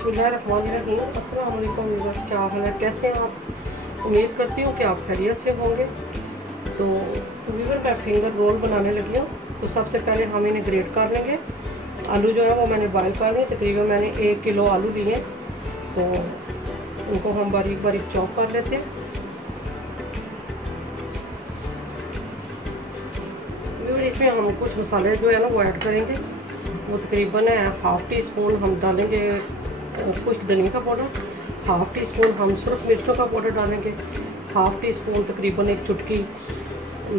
बिस्मिल्लाहिर्रहमानिर्रहीम। अस्सलाम वालेकुम व्यूअर्स, क्या हाल है, कैसे हैं आप? उम्मीद करती हूँ कि आप खैरियत से होंगे। तो व्यूअर मैं फिंगर रोल बनाने लगी हूँ। तो सबसे पहले हम इन्हें ग्रेट कर लेंगे। आलू जो है वो मैंने बॉयल कर लिए, तकरीबन मैंने 1 किलो आलू लिए। तो उनको हम बारीक बारीक चॉप कर लेते हैं। व्यूअर इसमें हम कुछ मसाले जो है ना वो ऐड करेंगे। वो तकरीबन है 1/2 टी स्पून हम डालेंगे खुश्क धनिया का पाउडर, 1/2 टी स्पून हम सुरख मिर्चों का पाउडर डालेंगे, 1/2 टी स्पून तकरीबन 1 चुटकी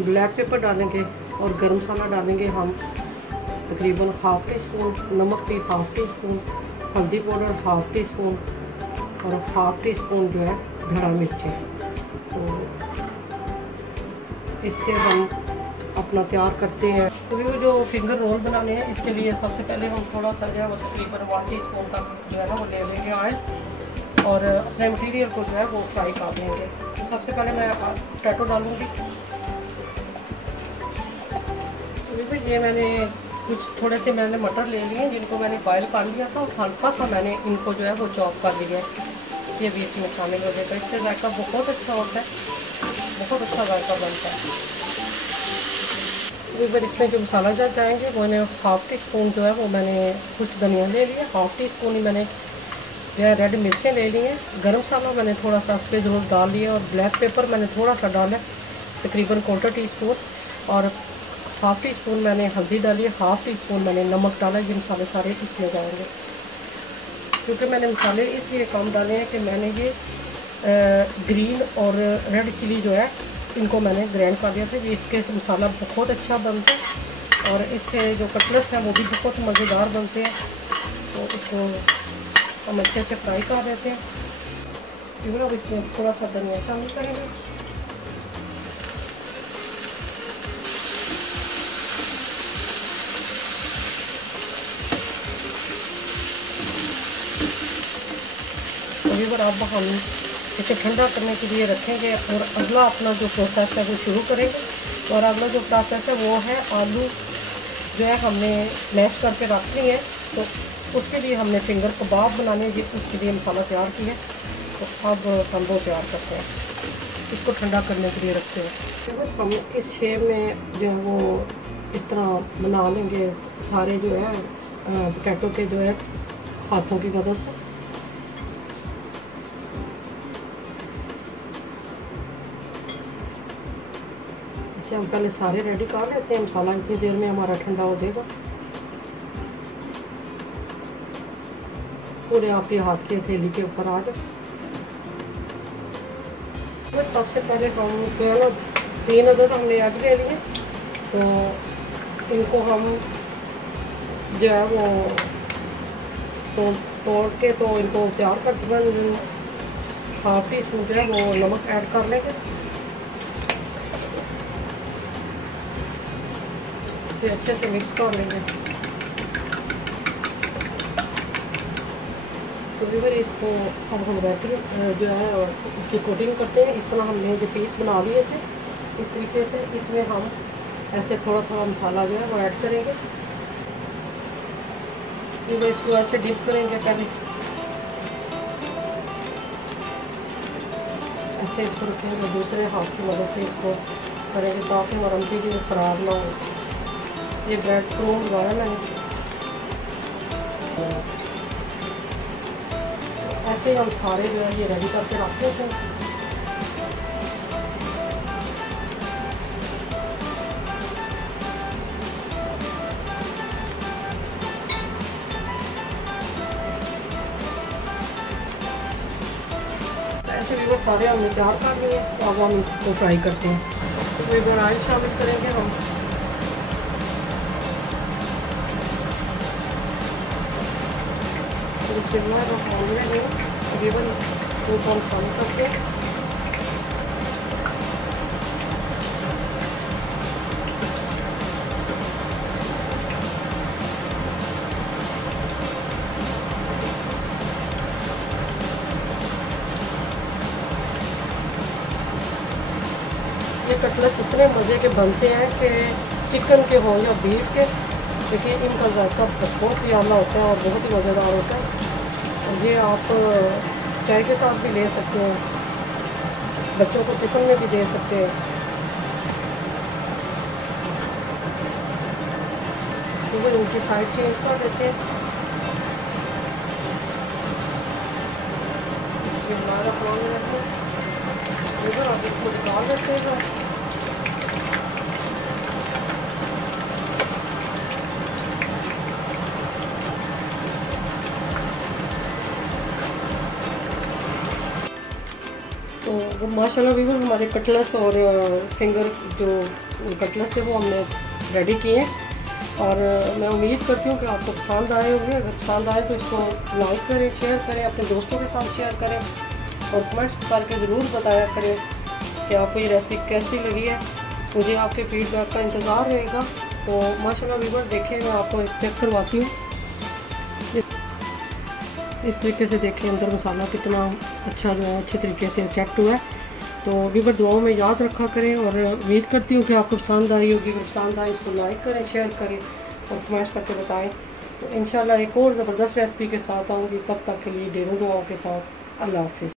ब्लैक पेपर डालेंगे, और गरम मसाला डालेंगे हम तकरीबन 1/2 टी स्पून, नमक भी 1/2 टी स्पून, हल्दी पाउडर 1/2 टी स्पून, और 1/2 टी स्पून जो है धड़ा मिर्ची। तो इससे हम अपना तैयार करते हैं। तो ये जो फिंगर रोल बनाने हैं इसके लिए सबसे पहले हम थोड़ा सा जो है वो तकरीबन 1 टी स्पून तक जो है ना वो ले लेंगे ऑयल, और अपने मटीरियल को जो है वो फ्राई कर लेंगे। तो सबसे पहले मैं पोटैटो डालूँगी। तो ये मैंने थोड़े से मैंने मटर ले लिए जिनको मैंने बॉयल कर लिया था, और हल्का सा मैंने इनको जो है वो चॉप कर लिया है। ये भी इसमें शामिल हो जाएगा। इससे जायका बहुत अच्छा होता है, बहुत अच्छा जायका बनता है। एक बार इसमें जो मसाला जब जाएंगे वो मैंने 1/2 टी स्पून जो है वो मैंने कुछ धनिया ले लिया, 1/2 टी स्पून ही मैंने जो है रेड मिर्चें ले ली हैं, गरम मसाला मैंने थोड़ा सा सफ़ेद ज़रूर डाल लिया, और ब्लैक पेपर मैंने थोड़ा सा डाला तकरीबन 1/4 टी स्पून, और 1/2 टी स्पून मैंने हल्दी डाली है, 1/2 टी स्पून मैंने नमक डाला। ये मसाले सारे इसमें जाएंगे। क्योंकि मैंने मसाले इसलिए कम डाले हैं कि मैंने ये ग्रीन और रेड चिली जो है इनको मैंने ग्राइंड कर दिया था। इसके मसाला बहुत अच्छा बनता है, और इससे जो कटलेट्स हैं वो भी बहुत मज़ेदार बनते हैं। तो इसको हम अच्छे से फ्राई कर देते हैं। फिर अब इसमें थोड़ा सा धनिया शामिल करेंगे। अभी अब हम इसे ठंडा करने के लिए रखेंगे, और अगला अपना जो प्रोसेस है वो शुरू करेंगे। और अगला जो प्रोसेस है वो है आलू जो है हमने मैश करके रख लिए हैं। तो उसके लिए हमने फिंगर कबाब बनाने उसके लिए मसाला तैयार किया है। तो अब हम वो तैयार करते हैं, इसको ठंडा करने के लिए रखते हैं। तो हम इस शेप में जो है वो इस तरह बना लेंगे सारे जो है पोटैटो के जो है हाथों की मदद से। हम पहले सारे रेडी कर लेते हैं। मसाला इतनी देर में हमारा ठंडा हो जाएगा। पूरे आपके हाथ की हथेली के ऊपर आ जाए। तो सबसे पहले हम जो है ना 3 अदद हमने एग ले लिए। तो इनको हम जो है वो तोड़ के तो इनको तैयार कर देंगे। 1/2 टी स्पून जो है वो नमक ऐड कर लेंगे। अच्छे से मिक्स कर लेंगे। तो फिर इसको अब हम बैटर जो है इसकी कोटिंग करते हैं। इस तरह हमने जो पीस बना लिए थे इस तरीके से इसमें हम ऐसे थोड़ा थोड़ा मसाला जो है वो ऐड करेंगे। फिर इसको ऐसे डिप करेंगे, पहले ऐसे इसको रखेंगे, दूसरे हाथ की मदद से इसको करेंगे ताकि हमारा मटीरियल खराब ना हो। ये ब्रेड क्रूम लगाया मैंने। ऐसे हम सारे जो है ये रेडी करके रखते हैं। ऐसे भी वो सारे हमने तैयार कर लिए। तो अब हम इसको फ्राई करते हैं। तो एक बार ऑयल शामिल करेंगे हम। तकरीबन 2 पाउंड पानी करके ये कटलेट्स इतने मज़े के बनते हैं कि चिकन के हो या बीफ के, लेकिन इनका जायका बहुत ही आला होता है और बहुत ही मज़ेदार होता है। ये आप चाय के साथ भी ले सकते हैं, बच्चों को टिफ़िन में भी दे सकते हैं। ठीक है, उनकी साइड चेंज कर देते हैं। इसमें हमारा प्लान रहते हैं इधर आप इसको डाल देते हैं। तो माशाल्लाह वीवर हमारे कटलेट्स और फिंगर जो कटलेट्स थे वो हमने रेडी किए हैं और मैं उम्मीद करती हूँ कि आपको पसंद आए होंगे। अगर पसंद आए तो इसको लाइक करें, शेयर करें, अपने दोस्तों के साथ शेयर करें और कमेंट्स करके ज़रूर बताया करें कि आपको ये रेसिपी कैसी लगी है। मुझे आपके फीडबैक का इंतज़ार रहेगा। तो माशाल्लाह वीवर देखिए, मैं आपको चेक करवाती हूँ। इस तरीके से देखें अंदर मसाला कितना अच्छा जो है अच्छे तरीके से सेट हुआ है। तो वीवर दुआओं में याद रखा करें और उम्मीद करती हूँ कि आपको पसंद आई होगी। अगर पसंद आए इसको लाइक करें, शेयर करें और कमेंट्स करके बताएं। तो इंशाल्लाह एक और ज़बरदस्त रेसिपी के साथ आऊँगी। तब तक के लिए ढेरों दुआओं के साथ अल्लाह हाफ़िज़।